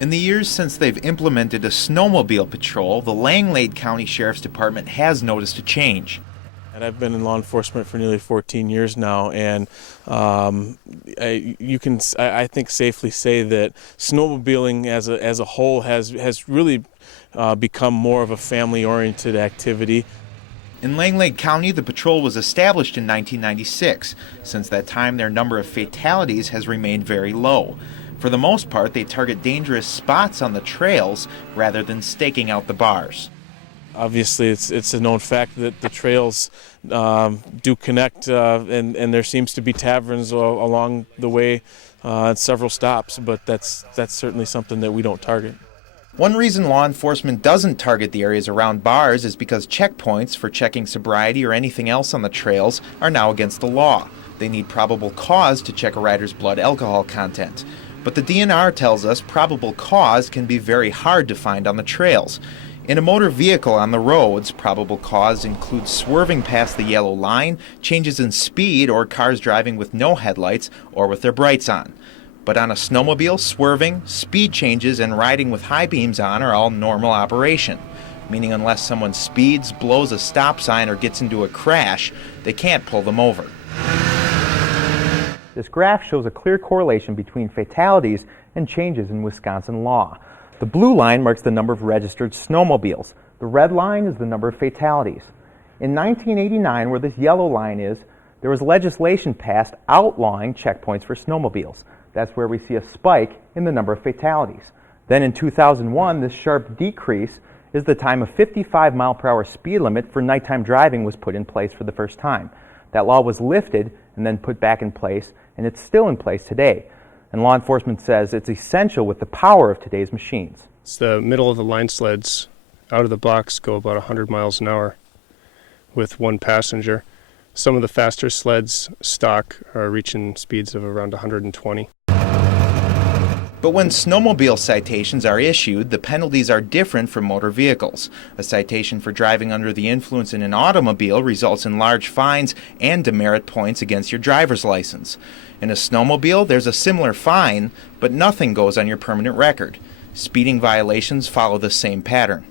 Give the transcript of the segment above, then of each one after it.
In the years since they've implemented a snowmobile patrol, the Langlade County Sheriff's Department has noticed a change. And I've been in law enforcement for nearly 14 years now, and I think safely say that snowmobiling as a whole has really become more of a family-oriented activity. In Langlade County, the patrol was established in 1996. Since that time, their number of fatalities has remained very low. For the most part, they target dangerous spots on the trails rather than staking out the bars. Obviously, it's a known fact that the trails do connect, and there seems to be taverns along the way at several stops, but that's certainly something that we don't target. One reason law enforcement doesn't target the areas around bars is because checkpoints for checking sobriety or anything else on the trails are now against the law. They need probable cause to check a rider's blood alcohol content. But the DNR tells us probable cause can be very hard to find on the trails. In a motor vehicle on the roads, probable cause includes swerving past the yellow line, changes in speed, or cars driving with no headlights or with their brights on. But on a snowmobile, swerving, speed changes, and riding with high beams on are all normal operation, meaning unless someone speeds, blows a stop sign, or gets into a crash, they can't pull them over. This graph shows a clear correlation between fatalities and changes in Wisconsin law. The blue line marks the number of registered snowmobiles. The red line is the number of fatalities. In 1989, where this yellow line is, there was legislation passed outlawing checkpoints for snowmobiles. That's where we see a spike in the number of fatalities. Then in 2001, this sharp decrease is the time a 55-mile-per-hour speed limit for nighttime driving was put in place for the first time. That law was lifted and then put back in place, and it's still in place today. And law enforcement says it's essential with the power of today's machines. It's the middle of the line sleds out of the box go about 100 miles an hour with one passenger. Some of the faster sleds stock are reaching speeds of around 120. But when snowmobile citations are issued, the penalties are different from motor vehicles. A citation for driving under the influence in an automobile results in large fines and demerit points against your driver's license. In a snowmobile, there's a similar fine, but nothing goes on your permanent record. Speeding violations follow the same pattern.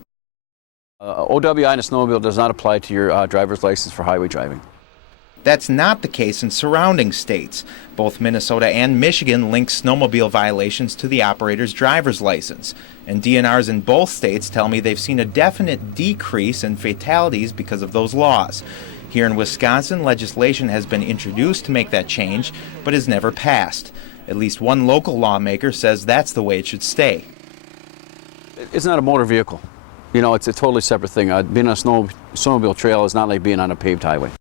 OWI in a snowmobile does not apply to your driver's license for highway driving. That's not the case in surrounding states. Both Minnesota and Michigan link snowmobile violations to the operator's driver's license. And DNRs in both states tell me they've seen a definite decrease in fatalities because of those laws. Here in Wisconsin, legislation has been introduced to make that change, but has never passed. At least one local lawmaker says that's the way it should stay. It's not a motor vehicle. You know, it's a totally separate thing. Being on a snowmobile trail is not like being on a paved highway.